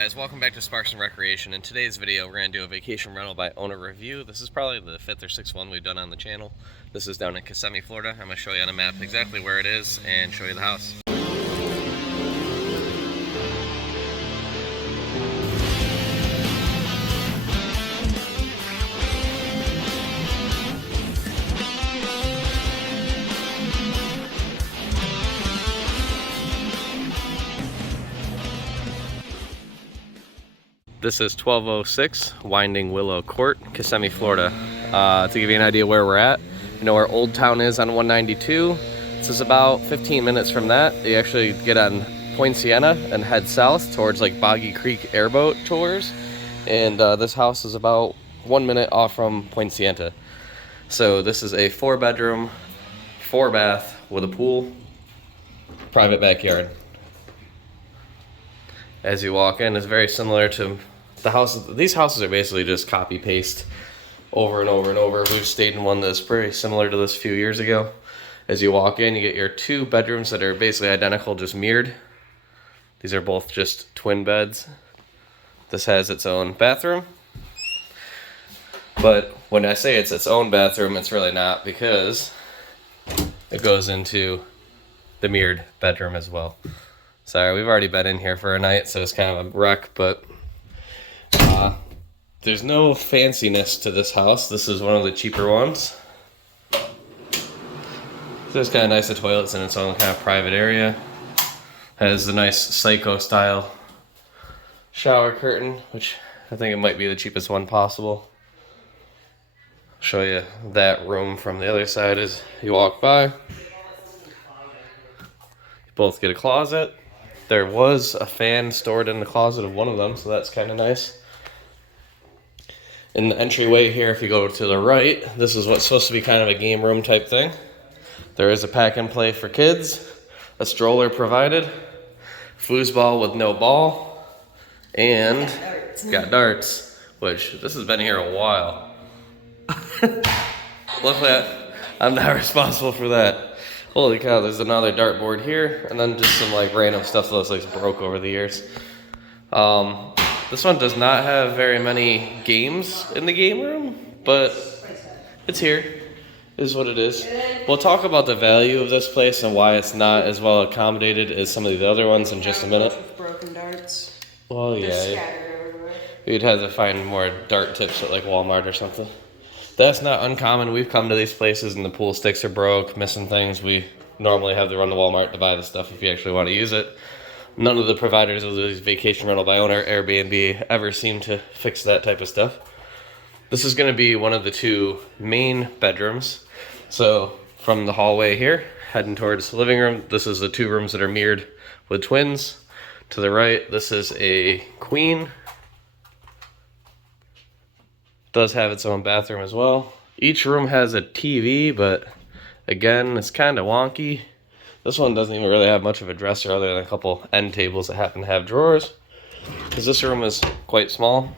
Guys, welcome back to Sparks and Recreation. In today's video, we're going to do a vacation rental by owner review. This is probably the 5th or 6th one we've done on the channel. This is down in Kissimmee, Florida. I'm going to show you on a map exactly where it is and show you the house. This is 1206 Winding Willow Court, Kissimmee, Florida. To give you an idea where we're at, you know where Old Town is on 192. This is about 15 minutes from that. You actually get on Point Sienna and head south towards like Boggy Creek airboat tours. And this house is about 1 minute off from Point Sienna. So this is a 4-bedroom, 4-bath with a pool, private backyard. As you walk in, it's very similar to the houses. These houses are basically just copy paste over and over and over. We've stayed in one that's pretty similar to this a few years ago. As you walk in, you get your 2 bedrooms that are basically identical, just mirrored. These are both just twin beds. This has its own bathroom. But when I say it's its own bathroom, it's really not, because it goes into the mirrored bedroom as well. Sorry, we've already been in here for a night, so it's kind of a wreck, but there's no fanciness to this house. This is one of the cheaper ones. So it's kind of nice. The toilet's in its own kind of private area. Has a nice psycho style shower curtain, which I think it might be the cheapest one possible. I'll show you that room from the other side as you walk by. You both get a closet. There was a fan stored in the closet of one of them, so that's kind of nice. In the entryway here, if you go to the right, this is what's supposed to be kind of a game room type thing. There is a pack and play for kids, a stroller provided, foosball with no ball, and got darts, which this has been here a while. Luckily, I'm not responsible for that. Holy cow, there's another dartboard here, and then just some like random stuff that looks like it's broke over the years. This one does not have very many games in the game room, but it's here, is what it is. We'll talk about the value of this place and why it's not as well accommodated as some of the other ones in just a minute. With broken darts. Well, yeah, you'd have to find more dart tips at like Walmart or something. That's not uncommon. We've come to these places and the pool sticks are broke, missing things. We normally have to run to Walmart to buy the stuff if you actually want to use it. None of the providers of these vacation rental by owner, AirBNB, ever seem to fix that type of stuff. This is going to be one of the 2 main bedrooms. So from the hallway here, heading towards the living room, this is the 2 rooms that are mirrored with twins. To the right, this is a queen. Does have its own bathroom as well. Each room has a TV, but again, it's kind of wonky. This one doesn't even really have much of a dresser other than a couple end tables that happen to have drawers, because this room is quite small.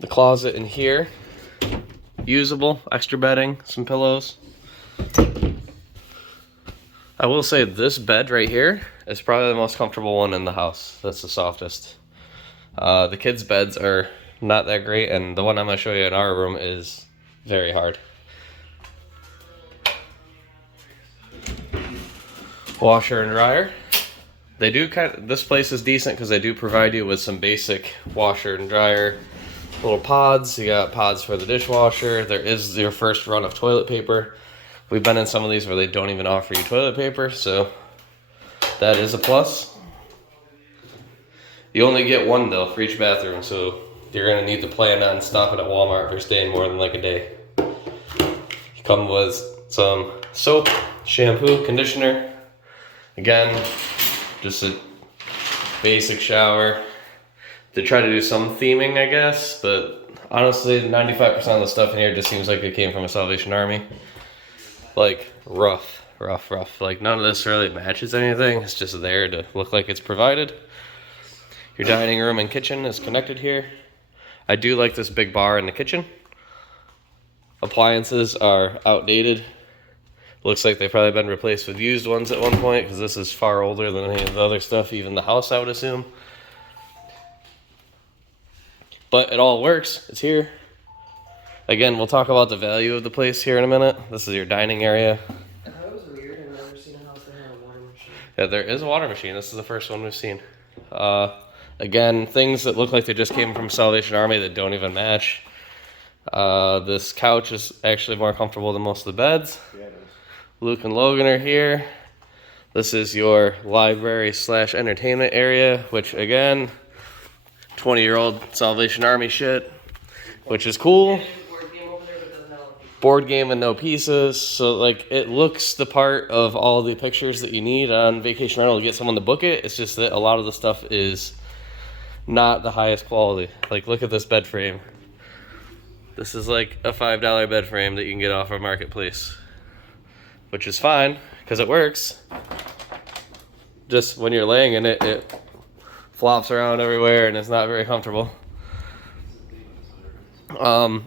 The closet in here, usable, extra bedding, some pillows. I will say this bed right here is probably the most comfortable one in the house. That's the softest. The kids' beds are not that great, and the one I'm going to show you in our room is very hard. Washer and dryer. They do this place is decent because they do provide you with some basic washer and dryer little pods. You got pods for the dishwasher. There is your first run of toilet paper. We've been in some of these where they don't even offer you toilet paper, so that is a plus. You only get 1 though for each bathroom, so you're gonna need to plan on stopping at Walmart if you're staying more than like a day. You come with some soap, shampoo, conditioner. Again, just a basic shower. They try to do some theming, I guess, but honestly, 95% of the stuff in here just seems like it came from a Salvation Army. Like rough. Like none of this really matches anything. It's just there to look like it's provided. Your dining room and kitchen is connected here. I do like this big bar in the kitchen. Appliances are outdated. Looks like they've probably been replaced with used ones at one point, because this is far older than any of the other stuff, even the house, I would assume. But it all works. It's here. Again, we'll talk about the value of the place here in a minute. This is your dining area. I thought it was weird. I've never seen a house that had a water machine. Yeah, there is a water machine. This is the first one we've seen. Again, things that look like they just came from Salvation Army that don't even match. This couch is actually more comfortable than most of the beds. Yeah, it is. Luke and Logan are here. This is your library / entertainment area, which again, 20-year-old Salvation Army shit, which is cool. Board game and no pieces. So like it looks the part of all the pictures that you need on vacation rental to get someone to book it. It's just that a lot of the stuff is not the highest quality. Like look at this bed frame. This is like a $5 bed frame that you can get off of Marketplace, which is fine because it works. Just when you're laying in it, it flops around everywhere and it's not very comfortable.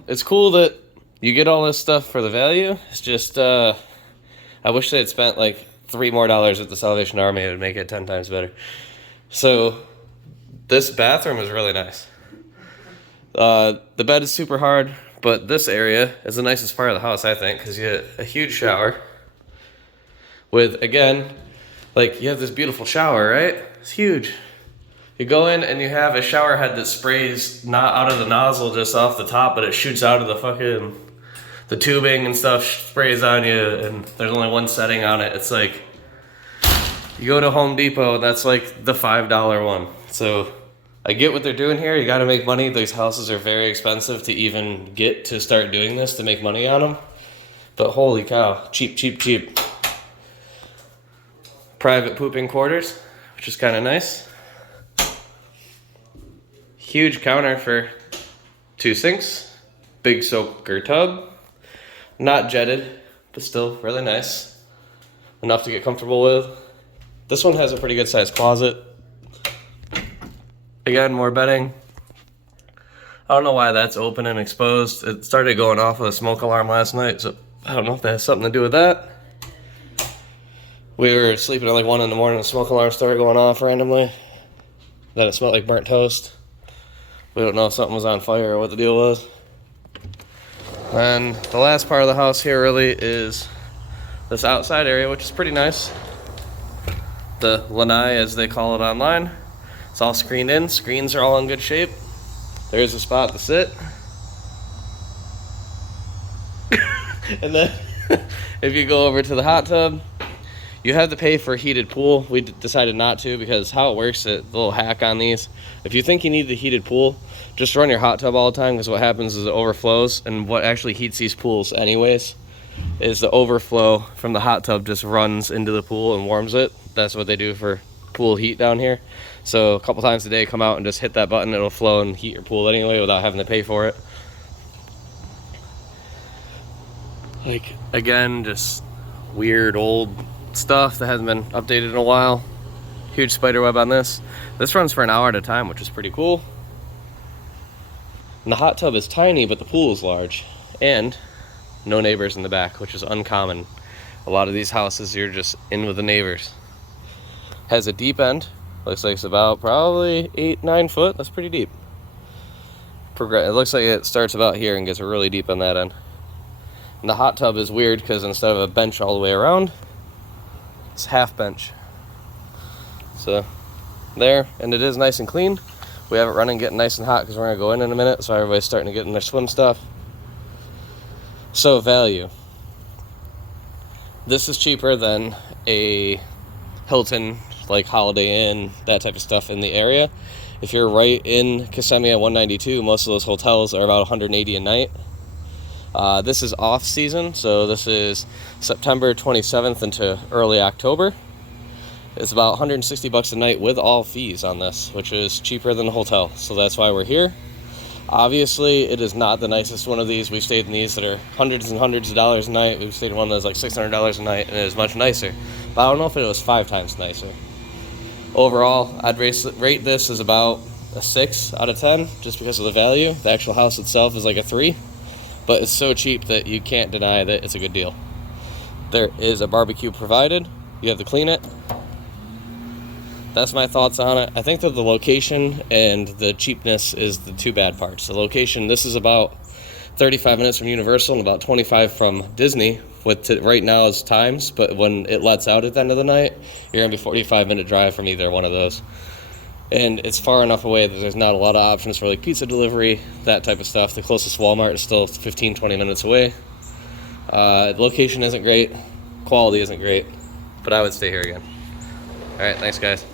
It's cool that you get all this stuff for the value. It's just, I wish they had spent like $3 more at the Salvation Army. It would make it 10 times better. So this bathroom is really nice. The bed is super hard, but this area is the nicest part of the house, I think, because you get a huge shower with, again, like you have this beautiful shower, right? It's huge. You go in and you have a shower head that sprays not out of the nozzle just off the top, but it shoots out of the fucking, the tubing and stuff sprays on you, and there's only one setting on it. It's like, you go to Home Depot, that's like the $5 one. So I get what they're doing here. You gotta make money. These houses are very expensive to even get to start doing this, to make money on them. But holy cow, cheap, cheap, cheap. Private pooping quarters, which is kind of nice. Huge counter for 2 sinks. Big soaker tub. Not jetted, but still really nice. Enough to get comfortable with. This one has a pretty good sized closet. Again, more bedding. I don't know why that's open and exposed. It started going off with a smoke alarm last night, so I don't know if that has something to do with that. We were sleeping at like 1 in the morning, the smoke alarm started going off randomly. Then it smelled like burnt toast. We don't know if something was on fire or what the deal was. And the last part of the house here really is this outside area, which is pretty nice. The lanai, as they call it online. It's all screened in. Screens are all in good shape. There's a spot to sit. And then if you go over to the hot tub, you have to pay for a heated pool. We decided not to because how it works, the little hack on these, if you think you need the heated pool, just run your hot tub all the time, because what happens is it overflows, and what actually heats these pools anyways is the overflow from the hot tub just runs into the pool and warms it. That's what they do for pool heat down here. So a couple times a day, come out and just hit that button. It'll flow and heat your pool anyway without having to pay for it. Like, again, just weird old stuff that hasn't been updated in a while. Huge spider web on this. This runs for an hour at a time, which is pretty cool. And the hot tub is tiny, but the pool is large. And no neighbors in the back, which is uncommon. A lot of these houses, you're just in with the neighbors. Has a deep end. Looks like it's about probably 8-9 foot. That's pretty deep. It looks like it starts about here and gets really deep on that end. And the hot tub is weird because instead of a bench all the way around, it's half bench. So there, and it is nice and clean. We have it running, getting nice and hot because we're gonna go in a minute. So everybody's starting to get in their swim stuff. So value. This is cheaper than a Hilton, like Holiday Inn, that type of stuff in the area. If you're right in Kissimmee at 192, most of those hotels are about $180 a night. This is off season, so this is September 27th into early October. It's about $160 a night with all fees on this, which is cheaper than the hotel. So that's why we're here. Obviously, it is not the nicest one of these. We've stayed in these that are hundreds and hundreds of dollars a night. We've stayed in one that's like $600 a night, and it is much nicer. But I don't know if it was 5 times nicer. Overall, I'd rate this as about a 6 out of 10, just because of the value. The actual house itself is like a 3, but it's so cheap that you can't deny that it's a good deal. There is a barbecue provided. You have to clean it. That's my thoughts on it. I think that the location and the cheapness is the two bad parts. The location, this is about 35 minutes from Universal and about 25 from Disney with right now is times, but when it lets out at the end of the night, you're gonna be 45-minute drive from either one of those. And it's far enough away that there's not a lot of options for like pizza delivery, that type of stuff. The closest Walmart is still 15-20 minutes away. The location isn't great, quality isn't great, but I would stay here again. All right, thanks guys.